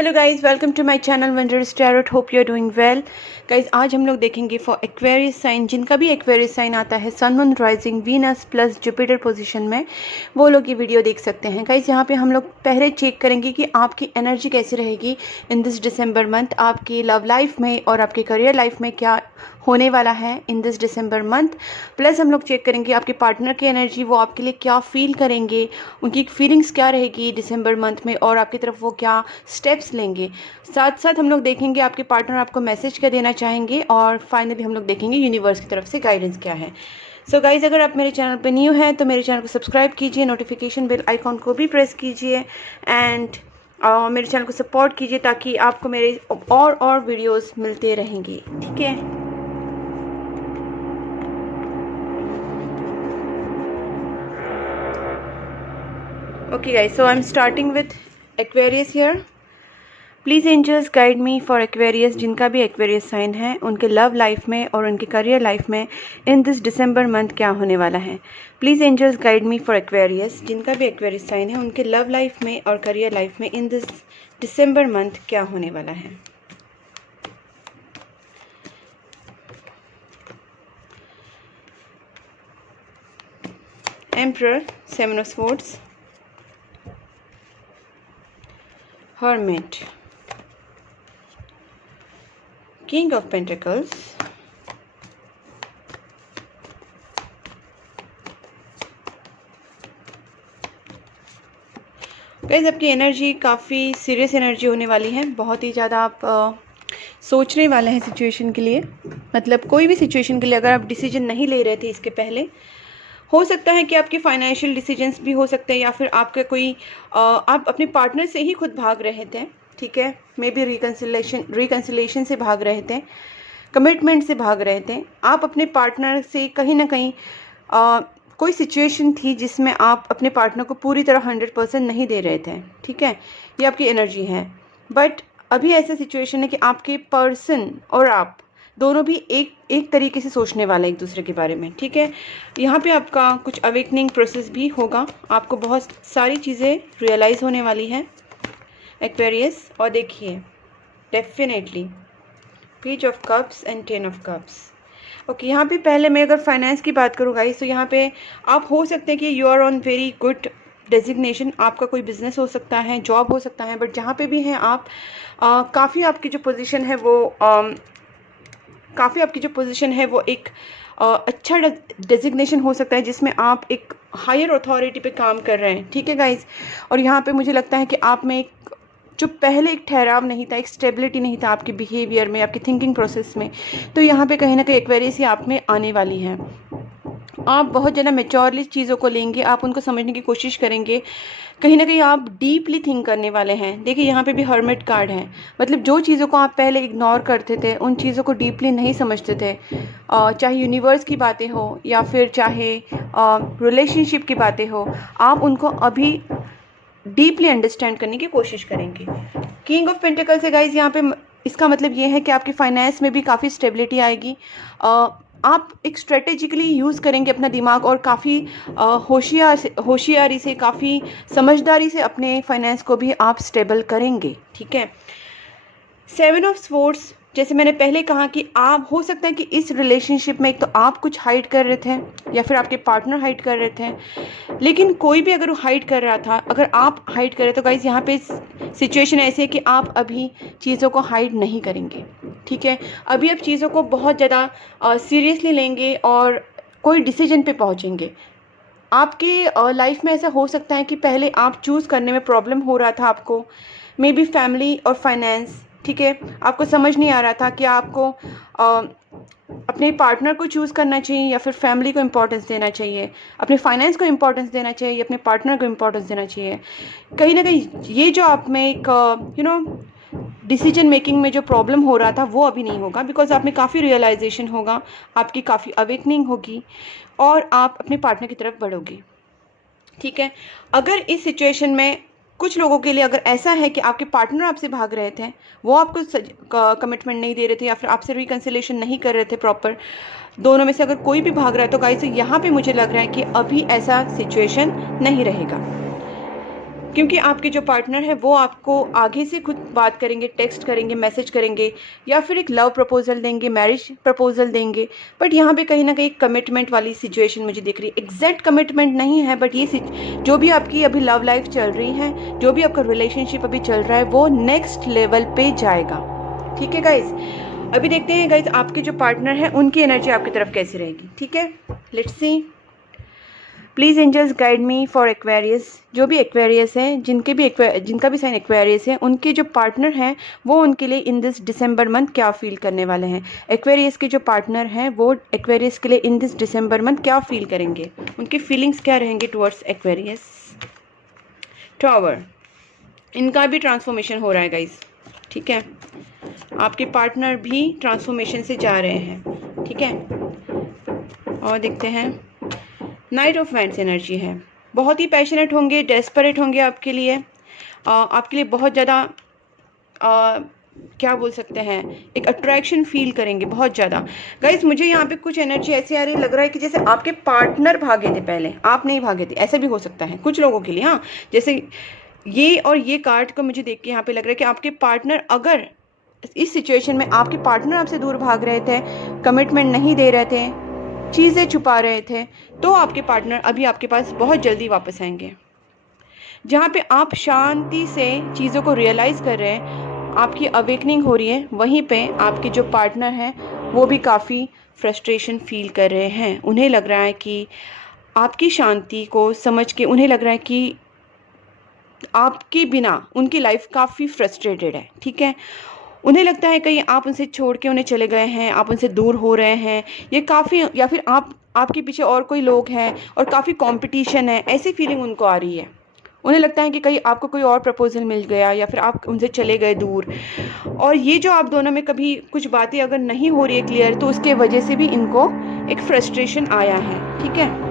Hello guys, welcome to my channel Wondrous Tarot. Hope you are doing well. Guys आज हम लोग देखेंगे for Aquarius sign, जिनका भी एक्वेरियस साइन आता है sun moon rising Venus plus Jupiter position में, वो लोग ये वीडियो देख सकते हैं। गाइज यहाँ पे हम लोग पहले चेक करेंगे कि आपकी एनर्जी कैसी रहेगी इन दिस दिसंबर मंथ, आपकी लव लाइफ में और आपके करियर लाइफ में क्या होने वाला है इन दिस दिसंबर मंथ। प्लस हम लोग चेक करेंगे आपके पार्टनर की एनर्जी, वो आपके लिए क्या फील करेंगे, उनकी फीलिंग्स क्या रहेगी दिसंबर मंथ में और आपकी तरफ वो क्या स्टेप्स लेंगे। साथ साथ हम लोग देखेंगे आपके पार्टनर आपको मैसेज क्या देना चाहेंगे और फाइनली हम लोग देखेंगे यूनिवर्स की तरफ से गाइडेंस क्या है। सो गाइज, अगर आप मेरे चैनल पे न्यू हैं तो मेरे चैनल को सब्सक्राइब कीजिए, नोटिफिकेशन बेल आइकॉन को भी प्रेस कीजिए एंड मेरे चैनल को सपोर्ट कीजिए ताकि आपको मेरे और वीडियोस मिलते रहेंगे। ठीक है। Okay guys, so I'm starting with Aquarius here. Please angels guide me for Aquarius, जिनका भी Aquarius साइन है उनके लव लाइफ में और उनके करियर लाइफ में इन दिस दिसंबर मंथ क्या होने वाला है। Please angels guide me for Aquarius, जिनका भी Aquarius साइन है उनके लव लाइफ में और करियर लाइफ में इन दिस दिसंबर मंथ क्या होने वाला है। Emperor, seven of swords, Hermit, King of Pentacles, guys आपकी एनर्जी काफ़ी सीरियस एनर्जी होने वाली है। बहुत ही ज़्यादा आप सोचने वाले हैं सिचुएशन के लिए, मतलब कोई भी सिचुएशन के लिए अगर आप डिसीजन नहीं ले रहे थे इसके पहले, हो सकता है कि आपके फाइनेंशियल डिसीजंस भी हो सकते हैं या फिर आपका कोई आप अपने पार्टनर से ही खुद भाग रहे थे। ठीक है, मे बी रिकन्सिलेशन से भाग रहे थे, कमिटमेंट से भाग रहे थे। आप अपने पार्टनर से कहीं ना कहीं कोई सिचुएशन थी जिसमें आप अपने पार्टनर को पूरी तरह 100% नहीं दे रहे थे। ठीक है, ये आपकी एनर्जी है। बट अभी ऐसा सिचुएशन है कि आपके पर्सन और आप दोनों भी एक तरीके से सोचने वाले एक दूसरे के बारे में। ठीक है, यहाँ पे आपका कुछ अवेकनिंग प्रोसेस भी होगा, आपको बहुत सारी चीज़ें रियलाइज़ होने वाली है एक्वेरियस। और देखिए definitely page of cups and 10 of cups. Okay, यहाँ पे पहले मैं अगर फाइनेंस की बात करूँ गाइस, तो यहाँ पे आप हो सकते हैं कि you are on very good designation, आपका कोई बिजनेस हो सकता है, जॉब हो सकता है, बट जहाँ पे भी हैं आप काफ़ी आपकी जो पोजीशन है वो एक अच्छा डेजिग्नेशन हो सकता है जिसमें आप एक हायर अथॉरिटी पे काम कर रहे हैं। ठीक है गाइज, और यहाँ पे मुझे लगता है कि आप में एक जो पहले एक ठहराव नहीं था, एक स्टेबिलिटी नहीं था आपके बिहेवियर में, आपकी थिंकिंग प्रोसेस में, तो यहाँ पे कहीं ना कहीं एक्वेरियस आप में आने वाली है। आप बहुत ज़्यादा मेच्योरली चीज़ों को लेंगे, आप उनको समझने की कोशिश करेंगे, कहीं ना कहीं आप डीपली थिंक करने वाले हैं। देखिए यहाँ पे भी हर्मिट कार्ड है, मतलब जो चीज़ों को आप पहले इग्नोर करते थे, उन चीज़ों को डीपली नहीं समझते थे, चाहे यूनिवर्स की बातें हो या फिर चाहे रिलेशनशिप की बातें हो, आप उनको अभी डीपली अंडरस्टैंड करने की कोशिश करेंगे। किंग ऑफ पेंटिकल्स है गाइज, यहाँ पे इसका मतलब ये है कि आपकी फाइनेंस में भी काफ़ी स्टेबिलिटी आएगी। आप एक स्ट्रेटेजिकली यूज़ करेंगे अपना दिमाग और काफ़ी होशियारी से, काफ़ी समझदारी से अपने फाइनेंस को भी आप स्टेबल करेंगे। ठीक है, सेवन ऑफ स्वॉर्ड्स, जैसे मैंने पहले कहा कि आप हो सकता है कि इस रिलेशनशिप में एक तो आप कुछ हाइड कर रहे थे या फिर आपके पार्टनर हाइड कर रहे थे, लेकिन कोई भी अगर हाइड कर रहा था, अगर आप हाइड कर रहे तो गाइज यहाँ पे सिचुएशन ऐसी है कि आप अभी चीज़ों को हाइड नहीं करेंगे। ठीक है, अभी आप चीज़ों को बहुत ज़्यादा सीरियसली लेंगे और कोई डिसीजन पे पहुँचेंगे। आपके लाइफ में ऐसा हो सकता है कि पहले आप चूज़ करने में प्रॉब्लम हो रहा था आपको, मे बी फैमिली और फाइनेंस। ठीक है, आपको समझ नहीं आ रहा था कि आपको अपने पार्टनर को चूज़ करना चाहिए या फिर फैमिली को इम्पोर्टेंस देना चाहिए, अपने फाइनेंस को इम्पोर्टेंस देना चाहिए या अपने पार्टनर को इम्पोर्टेंस देना चाहिए। कहीं ना कहीं ये जो आप में एक डिसीजन मेकिंग में जो प्रॉब्लम हो रहा था वो अभी नहीं होगा, बिकॉज आप में काफ़ी रियलाइजेशन होगा, आपकी काफ़ी अवेकनिंग होगी और आप अपने पार्टनर की तरफ बढ़ोगे। ठीक है, अगर इस सिचुएशन में कुछ लोगों के लिए अगर ऐसा है कि आपके पार्टनर आपसे भाग रहे थे, वो आपको कमिटमेंट नहीं दे रहे थे या फिर आपसे रिकन्सिलेशन नहीं कर रहे थे प्रॉपर, दोनों में से अगर कोई भी भाग रहा है तो गाइस यहाँ पे मुझे लग रहा है कि अभी ऐसा सिचुएशन नहीं रहेगा। क्योंकि आपके जो पार्टनर है वो आपको आगे से खुद बात करेंगे, टेक्स्ट करेंगे, मैसेज करेंगे, या फिर एक लव प्रपोजल देंगे, मैरिज प्रपोजल देंगे। बट यहाँ पे कहीं ना कहीं कमिटमेंट वाली सिचुएशन मुझे दिख रही है। एग्जैक्ट कमिटमेंट नहीं है, बट ये जो भी आपकी अभी लव लाइफ चल रही है, जो भी आपका रिलेशनशिप अभी चल रहा है, वो नेक्स्ट लेवल पे जाएगा। ठीक है गाइज, अभी देखते हैं गाइज आपके जो पार्टनर है उनकी एनर्जी आपकी तरफ कैसी रहेगी। ठीक है, let's see. Please angels guide me for Aquarius. जो भी एक्वेरियस हैं, जिनका भी साइन एक्वेरियस है, उनके जो पार्टनर हैं वो उनके लिए इन दिस दिसंबर मंथ क्या फील करने वाले हैं। एक्वेरियस के जो पार्टनर हैं वो एक्वेरियस के लिए इन दिस दिसंबर मंथ क्या फील करेंगे, उनकी फीलिंग्स क्या रहेंगे टुवर्ड्स एक्वेरियस। टॉवर, इनका भी ट्रांसफॉर्मेशन हो रहा है गाइज। ठीक है, आपके पार्टनर भी ट्रांसफॉर्मेशन से जा रहे हैं। ठीक है, और देखते हैं नाइट ऑफ वैंड्स एनर्जी है। बहुत ही पैशनेट होंगे, डेस्परेट होंगे आपके लिए, आपके लिए बहुत ज़्यादा क्या बोल सकते हैं, एक अट्रैक्शन फील करेंगे बहुत ज़्यादा। गाइज मुझे यहाँ पे कुछ एनर्जी ऐसी आ रही लग रहा है कि जैसे आपके पार्टनर भागे थे पहले, आप नहीं भागे थे, ऐसा भी हो सकता है कुछ लोगों के लिए। हाँ, जैसे ये और ये कार्ड को मुझे देख के यहाँ पे लग रहा है कि आपके पार्टनर, अगर इस सिचुएशन में आपके पार्टनर आपसे दूर भाग रहे थे, कमिटमेंट नहीं दे रहे थे, चीज़ें छुपा रहे थे, तो आपके पार्टनर अभी आपके पास बहुत जल्दी वापस आएंगे। जहाँ पे आप शांति से चीज़ों को रियलाइज़ कर रहे हैं, आपकी अवेकनिंग हो रही है, वहीं पे आपके जो पार्टनर हैं वो भी काफ़ी फ्रस्ट्रेशन फील कर रहे हैं। उन्हें लग रहा है कि आपकी शांति को समझ के उन्हें लग रहा है कि आपके बिना उनकी लाइफ काफ़ी फ्रस्ट्रेटेड है। ठीक है, उन्हें लगता है कहीं आप उनसे छोड़ के उन्हें चले गए हैं, आप उनसे दूर हो रहे हैं, ये काफ़ी, या फिर आपके पीछे और कोई लोग हैं और काफ़ी कंपटीशन है, ऐसी फीलिंग उनको आ रही है। उन्हें लगता है कि कहीं आपको कोई और प्रपोजल मिल गया या फिर आप उनसे चले गए दूर, और ये जो आप दोनों में कभी कुछ बातें अगर नहीं हो रही है क्लियर, तो उसके वजह से भी इनको एक फ्रस्ट्रेशन आया है। ठीक है,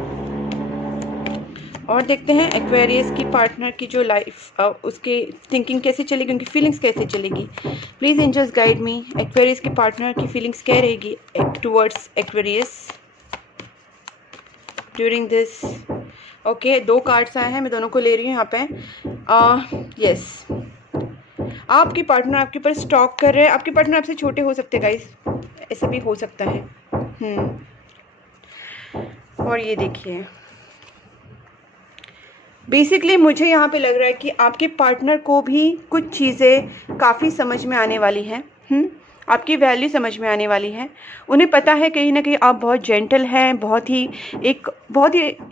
और देखते हैं एक्वेरियस की पार्टनर की जो लाइफ, उसके थिंकिंग कैसे चलेगी, उनकी फीलिंग्स कैसे चलेगी। Please angels guide me, Aquarius के पार्टनर की फीलिंग्स क्या रहेगी towards Aquarius during this. Okay, 2 cards आए हैं, मैं दोनों को ले रही हूँ यहाँ पे। यस, आपके पार्टनर आपके ऊपर स्टॉक कर रहे हैं। आपके पार्टनर आपसे छोटे हो सकते हैं गाइस, ऐसा भी हो सकता है। और ये देखिए, बेसिकली मुझे यहाँ पे लग रहा है कि आपके पार्टनर को भी कुछ चीज़ें काफ़ी समझ में आने वाली हैं। आपकी वैल्यू समझ में आने वाली है। उन्हें पता है कहीं ना कहीं आप बहुत जेंटल हैं, बहुत ही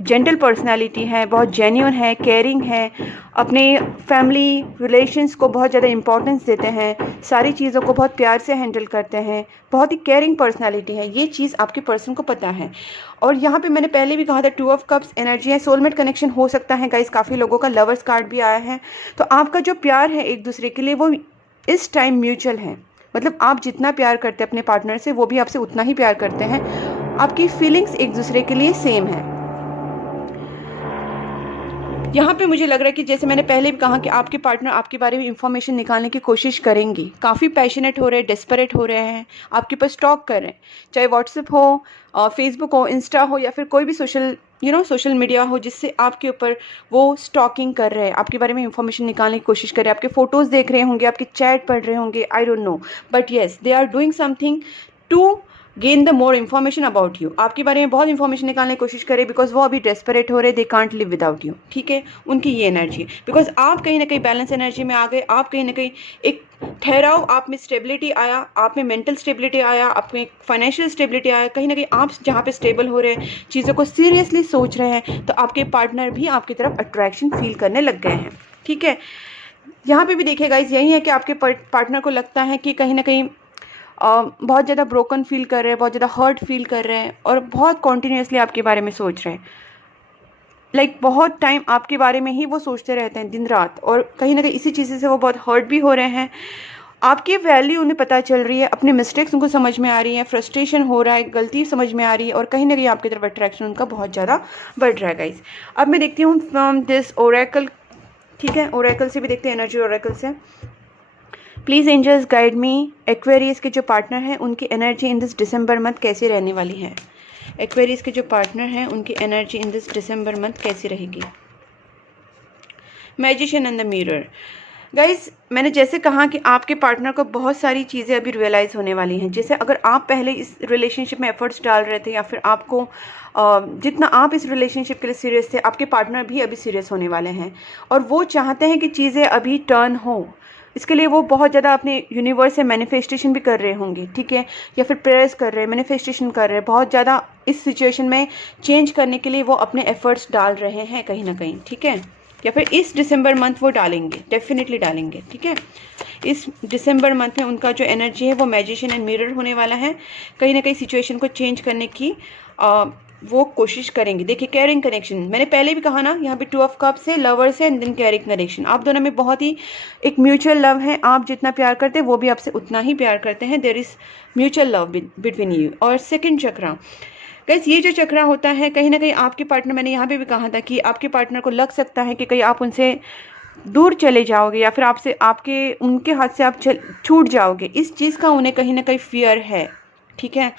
जेंटल पर्सनालिटी है, बहुत जेन्युइन है, केयरिंग है, अपने फैमिली रिलेशंस को बहुत ज़्यादा इंपॉर्टेंस देते हैं, सारी चीज़ों को बहुत प्यार से हैंडल करते हैं, बहुत ही केयरिंग पर्सनालिटी है। ये चीज़ आपके पर्सन को पता है। और यहाँ पे मैंने पहले भी कहा था 2 ऑफ कप्स एनर्जी है, सोलमेट कनेक्शन हो सकता है गाइस। काफ़ी लोगों का लवर्स कार्ड भी आया है। तो आपका जो प्यार है एक दूसरे के लिए वो इस टाइम म्यूचुअल है। मतलब आप जितना प्यार करते हैं अपने पार्टनर से, वो भी आपसे उतना ही प्यार करते हैं। आपकी फीलिंग्स एक दूसरे के लिए सेम है। यहाँ पे मुझे लग रहा है कि जैसे मैंने पहले भी कहा कि आपके पार्टनर आपके बारे में इंफॉर्मेशन निकालने की कोशिश करेंगी, काफ़ी पैशनेट हो रहे हैं, डेस्परेट हो रहे हैं, आपके ऊपर स्टॉक कर रहे हैं, चाहे व्हाट्सएप हो, फेसबुक हो, इंस्टा हो, या फिर कोई भी सोशल मीडिया हो, जिससे आपके ऊपर वो स्टॉकिंग कर रहे हैं, आपके बारे में इंफॉर्मेशन निकालने की कोशिश कर रहे हैं, आपके फोटोज़ देख रहे होंगे, आपके चैट पढ़ रहे होंगे, I don't know, but yes they are doing something to gain the more information about you. आपके बारे में बहुत इन्फॉर्मेशन निकालने की कोशिश करें, बिकॉज वो अभी डेस्परेट हो रहे, they can't live without you. ठीक है, उनकी ये एनर्जी है, बिकॉज आप कहीं ना कहीं बैलेंस एनर्जी में आ गए, आप कहीं ना कहीं एक ठहराव, आप में स्टेबिलिटी आया, आप में मेंटल स्टेबिलिटी आया, आप में फाइनेंशियल स्टेबिलिटी आया। कहीं ना कहीं आप जहाँ पे स्टेबल हो रहे हैं, चीज़ों को सीरियसली सोच रहे हैं, तो आपके पार्टनर भी आपकी तरफ अट्रैक्शन फील करने लग गए हैं। ठीक है, यहाँ पे भी देखिए गाइस, यही है कि आपके पार्टनर को लगता है कि कहीं ना कहीं बहुत ज़्यादा ब्रोकन फील कर रहे हैं, बहुत ज़्यादा हर्ट फील कर रहे हैं, और बहुत कॉन्टीन्यूसली आपके बारे में सोच रहे हैं। लाइक बहुत टाइम आपके बारे में ही वो सोचते रहते हैं दिन रात, और कहीं ना कहीं इसी चीज़ से वो बहुत हर्ट भी हो रहे हैं। आपकी वैल्यू उन्हें पता चल रही है, अपने मिस्टेक्स उनको समझ में आ रही है, फ्रस्ट्रेशन हो रहा है, गलती समझ में आ रही है, और कहीं ना कहीं आपकी तरफ अट्रैक्शन उनका बहुत ज़्यादा बढ़ रहा है गाइस। अब मैं देखती हूँ फ्रॉम दिस ओरेकल। ठीक है, ओरेकल से भी देखते हैं, एनर्जी ओरेकल से। Please angels guide me, Aquarius के जो पार्टनर हैं उनकी energy in this December month कैसी रहने वाली है। एक्वेरियस के जो पार्टनर हैं उनकी energy in this December month कैसी रहेगी। Magician and the mirror. Guys मैंने जैसे कहा कि आपके पार्टनर को बहुत सारी चीज़ें अभी रियलाइज़ होने वाली हैं। जैसे अगर आप पहले इस रिलेशनशिप में एफर्ट्स डाल रहे थे या फिर आपको जितना आप इस रिलेशनशिप के लिए सीरियस थे, आपके पार्टनर भी अभी सीरियस होने वाले हैं और वो चाहते हैं कि चीज़ें अभी टर्न हो। इसके लिए वो बहुत ज़्यादा अपने यूनिवर्स से मैनिफेस्टेशन भी कर रहे होंगे, ठीक है, या फिर प्रेयर्स कर रहे हैं, मैनिफेस्टेशन कर रहे हैं, बहुत ज़्यादा इस सिचुएशन में चेंज करने के लिए वो अपने एफर्ट्स डाल रहे हैं कहीं ना कहीं, ठीक है, या फिर इस दिसंबर मंथ वो डालेंगे, डेफिनेटली डालेंगे, ठीक है। इस दिसंबर मंथ में उनका जो एनर्जी है वो मैजिशियन एंड मिरर होने वाला है। कहीं ना कहीं सिचुएशन को चेंज करने की वो कोशिश करेंगे। देखिए केयरिंग कनेक्शन, मैंने पहले भी कहा ना, यहाँ पे 2 ऑफ कप्स है, लवर्स है एंड देन केयरिंग कनेक्शन। आप दोनों में बहुत ही एक म्यूचुअल लव है। आप जितना प्यार करते हैं वो भी आपसे उतना ही प्यार करते हैं। There is mutual love between you. और सेकंड चक्रा, गाइस ये जो चक्रा होता है कहीं ना कहीं आपके पार्टनर, मैंने यहाँ पे भी कहा था कि आपके पार्टनर को लग सकता है कि कहीं आप उनसे दूर चले जाओगे या फिर आपके उनके हाथ से आप छूट जाओगे। इस चीज़ का उन्हें कहीं ना कहीं फियर है, ठीक है,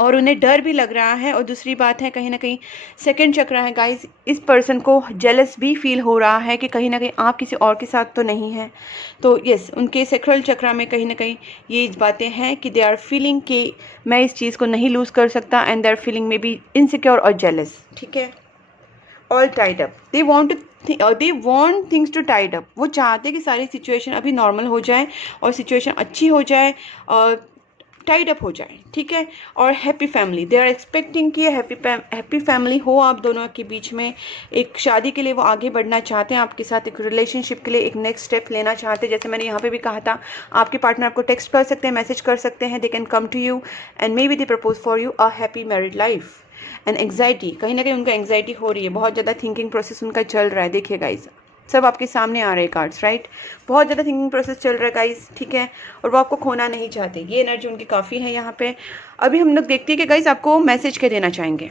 और उन्हें डर भी लग रहा है। और दूसरी बात है कहीं ना कहीं सेकंड चक्र है गाइस, इस पर्सन को जेलस भी फील हो रहा है कि कहीं ना कहीं आप किसी और के साथ तो नहीं हैं। तो यस, उनके सेक्रल चक्र में कहीं ना कहीं ये बातें हैं कि दे आर फीलिंग कि मैं इस चीज़ को नहीं लूज़ कर सकता and they are feeling may be insecure और जेलस, ठीक है। All tied up, they want things to tied up. वो चाहते हैं कि सारी सिचुएशन अभी नॉर्मल हो जाए और सिचुएशन अच्छी हो जाए और टाइड अप हो जाए, ठीक है। और happy family, they are expecting कि हैप्पी फैमिली हो आप दोनों के बीच में। एक शादी के लिए वो आगे बढ़ना चाहते हैं आपके साथ, एक रिलेशनशिप के लिए एक नेक्स्ट स्टेप लेना चाहते हैं। जैसे मैंने यहाँ पे भी कहा था, आपके पार्टनर आपको टेक्स्ट कर सकते हैं, मैसेज कर सकते हैं, they can come to you and may be they propose for you a happy married life. And anxiety, कहीं ना कहीं उनका एंग्जाइटी हो रही है, बहुत ज़्यादा थिंकिंग प्रोसेस उनका चल रहा है। देखिए गाइस, सब आपके सामने आ रहे हैं कार्ड्स, राइट। बहुत ज़्यादा थिंकिंग प्रोसेस चल रहा है गाइस, ठीक है, और वो आपको खोना नहीं चाहते। ये एनर्जी उनकी काफ़ी है यहाँ पे। अभी हम लोग देखते हैं कि गाइस आपको मैसेज क्या देना चाहेंगे।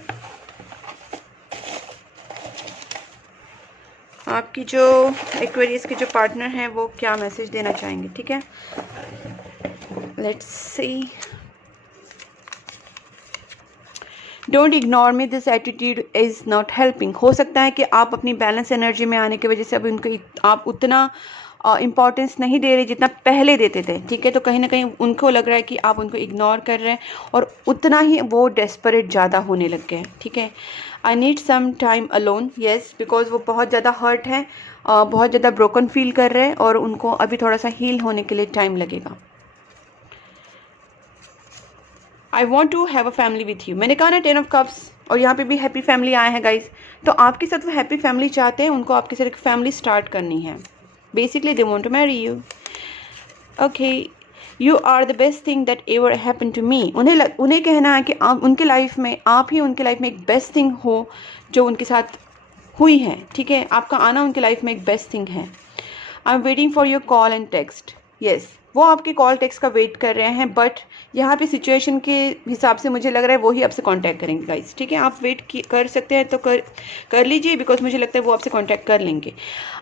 आपकी जो एक्वेरियस के जो पार्टनर हैं वो क्या मैसेज देना चाहेंगे, ठीक है। Let's C. Don't ignore me, this attitude is not helping. हो सकता है कि आप अपनी बैलेंस एनर्जी में आने की वजह से अभी उनको आप उतना इम्पॉर्टेंस नहीं दे रहे जितना पहले देते थे, ठीक है। तो कहीं ना कहीं उनको लग रहा है कि आप उनको इग्नोर कर रहे हैं और उतना ही वो डेस्परेट ज़्यादा होने लग गए, ठीक है। I need some time alone, yes, because वो बहुत ज़्यादा हर्ट है, बहुत ज़्यादा ब्रोकन फील कर रहे हैं और उनको अभी थोड़ा सा हील होने के लिए टाइम लगेगा। I want to have a family with you, मैंने कहा ना 10 ऑफ कप्स, और यहाँ पे भी हैप्पी फैमिली आए हैं गाइज। तो आपके साथ वो हैप्पी फैमिली चाहते हैं, उनको आपके साथ एक फैमिली स्टार्ट करनी है। Basically they want to marry you. Okay, you are the best thing that ever happen to me. उन्हें कहना है कि आप उनके लाइफ में, आप ही उनके लाइफ में एक बेस्ट थिंग हो जो उनके साथ हुई है, ठीक है। आपका आना उनके लाइफ में एक बेस्ट थिंग है। I am waiting for your call and text, yes, वो आपके कॉल टेक्स्ट का वेट कर रहे हैं, बट यहाँ पे सिचुएशन के हिसाब से मुझे लग रहा है वो ही आपसे कांटेक्ट करेंगे गाइस, ठीक है। आप वेट कर सकते हैं तो कर लीजिए, बिकॉज मुझे लगता है वो आपसे कांटेक्ट कर लेंगे।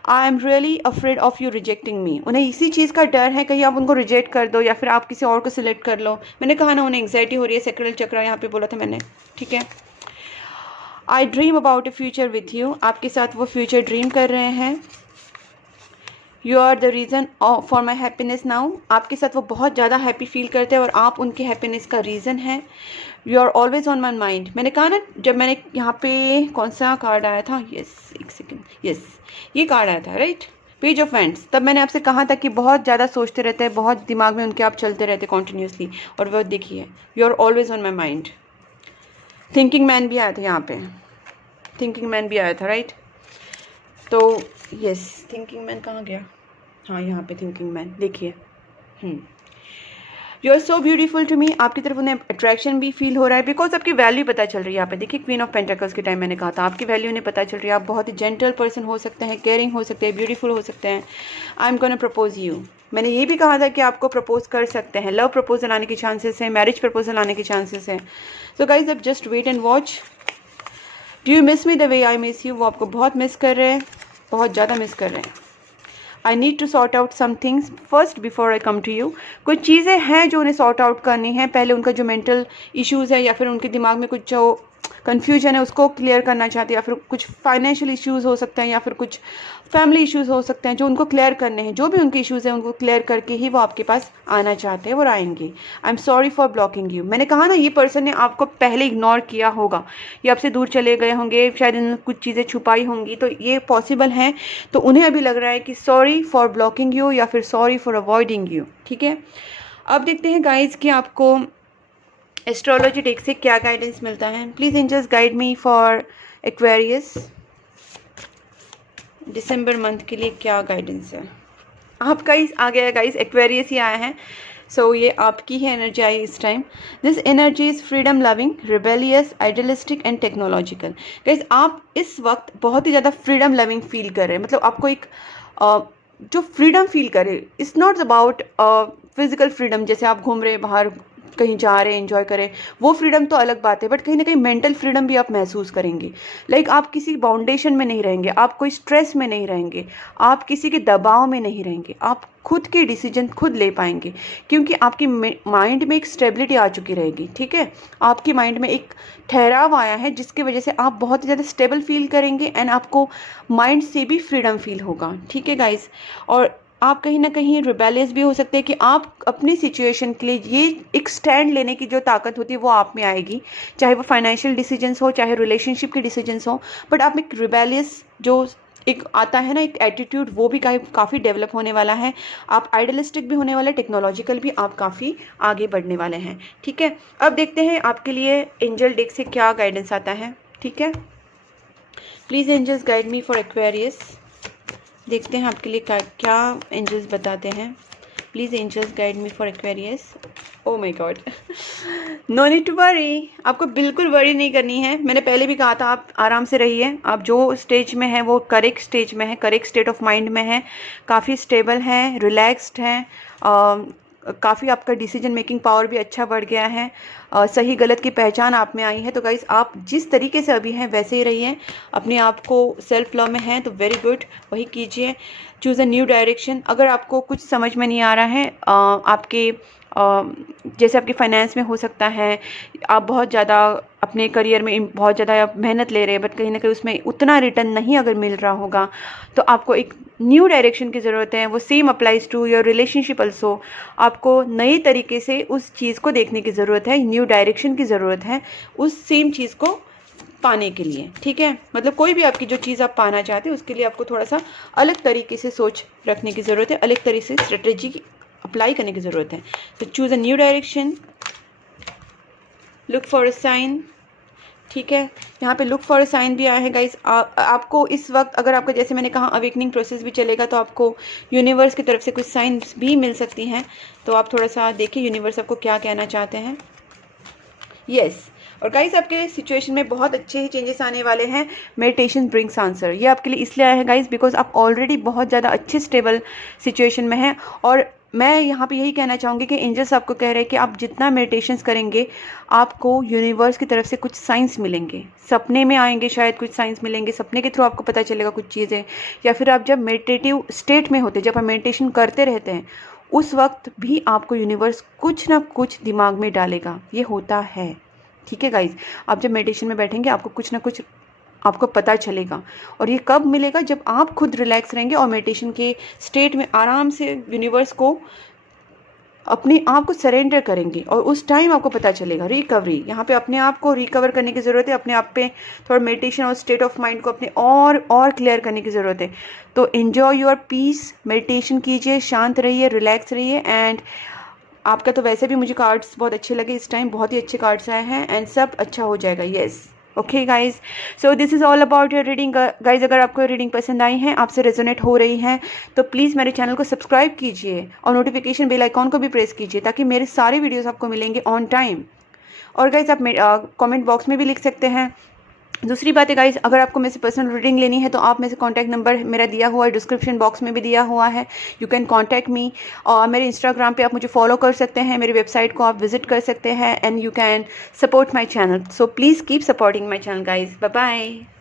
I am really afraid of you rejecting me, उन्हें इसी चीज़ का डर है कहीं आप उनको रिजेक्ट कर दो या फिर आप किसी और को सिलेक्ट कर लो। मैंने कहा ना उन्हें एंग्जाइटी हो रही है, सेक्रल चक्र यहाँ पे बोला था मैंने, ठीक है। I dream about a future with you, आपके साथ वो फ्यूचर ड्रीम कर रहे हैं। You are the reason for my happiness now, आपके साथ वो बहुत ज़्यादा हैप्पी फील करते हैं और आप उनके हैप्पीनेस का रीज़न है। You are always on my mind, मैंने कहा ना जब मैंने यहाँ पे कौन सा कार्ड आया था, यस एक सेकेंड, यस ये कार्ड आया था, राइट, पेज ऑफ वैंड्स। तब मैंने आपसे कहा था कि बहुत ज़्यादा सोचते रहते हैं, बहुत दिमाग में उनके आप चलते रहते कॉन्टीन्यूसली, और वो देखिए you are always on my mind. Thinking man भी आया था यहाँ पे, थिंकिंग मैन भी आया था, राइट। तो यस, थिंकिंग मैन कहाँ गया, हाँ यहाँ पे थिंकिंग मैन, देखिए you are so beautiful to me, आपकी तरफ उन्हें अट्रैक्शन भी फील हो रहा है, बिकॉज आपकी वैल्यू पता चल रही है यहाँ पे। देखिए क्वीन ऑफ पेंटिकल्स के टाइम मैंने कहा था आपकी वैल्यू उन्हें पता चल रही है। आप बहुत ही जेंटल पर्सन हो सकते हैं, केयरिंग हो सकते हैं, ब्यूटीफुल हो सकते हैं। I am gonna propose you, मैंने ये भी कहा था कि आपको प्रपोज कर सकते हैं, लव प्रपोजल आने के चांसेस हैं, मैरिज प्रपोजल आने के चांसेस हैं। सो गाइज अब just wait and watch. Do you miss me the way I miss you, वो आपको बहुत मिस कर रहे हैं, बहुत ज़्यादा मिस कर रहे हैं। I need to sort out some things first before I come to you, कुछ चीज़ें हैं जो उन्हें सॉर्ट आउट करनी है पहले। उनका जो मेंटल इश्यूज़ है या फिर उनके दिमाग में कुछ जो कन्फ्यूजन है उसको क्लियर करना चाहते हैं, या फिर कुछ फाइनेंशियल इश्यूज़ हो सकते हैं, या फिर कुछ फैमिली इश्यूज़ हो सकते हैं जो उनको क्लियर करने हैं। जो भी उनके इश्यूज़ हैं उनको क्लियर करके ही वो आपके पास आना चाहते हैं, वो आएंगे। I am sorry for blocking you. मैंने कहा ना, ये पर्सन ने आपको पहले इग्नोर किया होगा, ये आपसे दूर चले गए होंगे, शायद इन्होंने कुछ चीज़ें छुपाई होंगी, तो ये पॉसिबल है। तो उन्हें अभी लग रहा है कि सॉरी फॉर ब्लॉकिंग यू या फिर सॉरी फॉर अवॉइडिंग यू। ठीक है, अब देखते हैं गाइज कि आपको एस्ट्रोलॉजी डेक से क्या गाइडेंस मिलता है। Please angels guide me for Aquarius, दिसंबर मंथ के लिए क्या गाइडेंस है आपका। इस आ गया है गाइज, एक्वेरियस ही आया है। सो ये आपकी ही एनर्जी आई इस time. This energy is freedom loving, rebellious, idealistic and technological. Guys आप इस वक्त बहुत ही ज़्यादा फ्रीडम लविंग फील कर रहे हैं, मतलब आपको एक जो फ्रीडम फील करे। It's not about physical freedom, जैसे आप घूम रहे बाहर कहीं जा रहे हैं, एंजॉय करें, वो फ्रीडम तो अलग बात है, बट कहीं ना कहीं मेंटल फ्रीडम भी आप महसूस करेंगे। लाइक आप किसी बाउंडेशन में नहीं रहेंगे, आप कोई स्ट्रेस में नहीं रहेंगे, आप किसी के दबाव में नहीं रहेंगे, आप खुद के डिसीजन खुद ले पाएंगे, क्योंकि आपकी माइंड में एक स्टेबिलिटी आ चुकी रहेगी। ठीक है, आपकी माइंड में एक ठहराव आया है जिसकी वजह से आप बहुत ज़्यादा स्टेबल फील करेंगे एंड आपको माइंड से भी फ्रीडम फील होगा। ठीक है गाइज, और आप कहीं ना कहीं रिबेलियस भी हो सकते हैं कि आप अपनी सिचुएशन के लिए ये एक स्टैंड लेने की जो ताकत होती है वो आप में आएगी, चाहे वो फाइनेंशियल डिसीजंस हो, चाहे रिलेशनशिप के डिसीजंस हो, बट आप एक रिबेलियस जो एक आता है ना एक एटीट्यूड, वो भी काफ़ी डेवलप होने वाला है। आप आइडियलिस्टिक भी होने वाले, टेक्नोलॉजिकल भी आप काफ़ी आगे बढ़ने वाले हैं। ठीक है, अब देखते हैं आपके लिए एंजल डेक से क्या गाइडेंस आता है। ठीक है, please angels guide me for Aquarius. देखते हैं आपके लिए क्या एंजल्स बताते हैं। Please angels guide me for Aquarius. Oh my God, no need to worry, आपको बिल्कुल वरी नहीं करनी है। मैंने पहले भी कहा था आप आराम से रहिए। आप जो स्टेज में हैं वो करेक्ट स्टेज में है, करेक्ट स्टेट ऑफ माइंड में है, काफ़ी स्टेबल हैं, रिलैक्स्ड हैं, काफ़ी आपका डिसीजन मेकिंग पावर भी अच्छा बढ़ गया है, सही गलत की पहचान आप में आई है। तो गाइस आप जिस तरीके से अभी हैं वैसे ही रहिए, अपने आप को सेल्फ लव में हैं तो वेरी गुड, वही कीजिए। Choose a new direction. अगर आपको कुछ समझ में नहीं आ रहा है, आपके जैसे आपके फाइनेंस में हो सकता है, आप बहुत ज़्यादा अपने करियर में बहुत ज़्यादा मेहनत ले रहे हैं, बट कहीं ना कहीं उसमें उतना रिटर्न नहीं अगर मिल रहा होगा, तो आपको एक न्यू डायरेक्शन की ज़रूरत है। वो same applies to your relationship also. आपको नए तरीके से उस चीज़ को देखने की ज़रूरत है, न्यू डायरेक्शन की ज़रूरत है उस सेम चीज़ को पाने के लिए। ठीक है, मतलब कोई भी आपकी जो चीज़ आप पाना चाहते हैं उसके लिए आपको थोड़ा सा अलग तरीके से सोच रखने की ज़रूरत है, अलग तरीके से स्ट्रेटेजी अप्लाई करने की ज़रूरत है। तो choose a new direction, look for a sign. ठीक है, यहाँ पे लुक फॉर अ साइन भी आया है गाइस। आपको इस वक्त अगर आपका जैसे मैंने कहा अवेकनिंग प्रोसेस भी चलेगा, तो आपको यूनिवर्स की तरफ से कुछ साइंस भी मिल सकती हैं। तो आप थोड़ा सा देखिए यूनिवर्स आपको क्या कहना चाहते हैं। यस, और गाइस आपके सिचुएशन में बहुत अच्छे ही चेंजेस आने वाले हैं। मेडिटेशन ब्रिंग्स आंसर, ये आपके लिए इसलिए आया है गाइस बिकॉज आप ऑलरेडी बहुत ज़्यादा अच्छे स्टेबल सिचुएशन में हैं। और मैं यहाँ पे यही कहना चाहूँगी कि एंजल्स आपको कह रहे हैं कि आप जितना मेडिटेशंस करेंगे आपको यूनिवर्स की तरफ से कुछ साइंस मिलेंगे, सपने में आएंगे, शायद कुछ साइंस मिलेंगे, सपने के थ्रू आपको पता चलेगा कुछ चीज़ें, या फिर आप जब मेडिटेटिव स्टेट में होते, जब आप मेडिटेशन करते रहते हैं उस वक्त भी आपको यूनिवर्स कुछ ना कुछ दिमाग में डालेगा, ये होता है। ठीक है गाइज, आप जब मेडिटेशन में बैठेंगे आपको कुछ ना कुछ आपको पता चलेगा, और ये कब मिलेगा, जब आप खुद रिलैक्स रहेंगे और मेडिटेशन के स्टेट में आराम से यूनिवर्स को अपने आप को सरेंडर करेंगे, और उस टाइम आपको पता चलेगा रिकवरी। यहाँ पे अपने आप को रिकवर करने की ज़रूरत है, अपने आप पे थोड़ा मेडिटेशन और स्टेट ऑफ माइंड को अपने और क्लियर करने की ज़रूरत है। तो एन्जॉय योर पीस, मेडिटेशन कीजिए, शांत रहिए, रिलैक्स रहिए। एंड आपका तो वैसे भी मुझे कार्ड्स बहुत अच्छे लगे इस टाइम, बहुत ही अच्छे कार्ड्स आए हैं एंड सब अच्छा हो जाएगा। Yes, okay guys, so this is all about your reading guys. अगर आपको रीडिंग पसंद आई है, आपसे रेजोनेट हो रही है, तो प्लीज़ मेरे चैनल को सब्सक्राइब कीजिए और नोटिफिकेशन बेल आइकॉन को भी प्रेस कीजिए ताकि मेरे सारे वीडियोस आपको मिलेंगे ऑन टाइम। और गाइज आप कमेंट बॉक्स में भी लिख सकते हैं। दूसरी बात है गाइज, अगर आपको मेरे से पर्सनल रीडिंग लेनी है तो आप मेरे से कॉन्टैक्ट नंबर मेरा दिया हुआ है, डिस्क्रिप्शन बॉक्स में भी दिया हुआ है, यू कैन कॉन्टैक्ट मी। और मेरे इंस्टाग्राम पे आप मुझे फॉलो कर सकते हैं, मेरी वेबसाइट को आप विजिट कर सकते हैं, and you can support my channel. So please keep supporting my channel guys. Bye bye.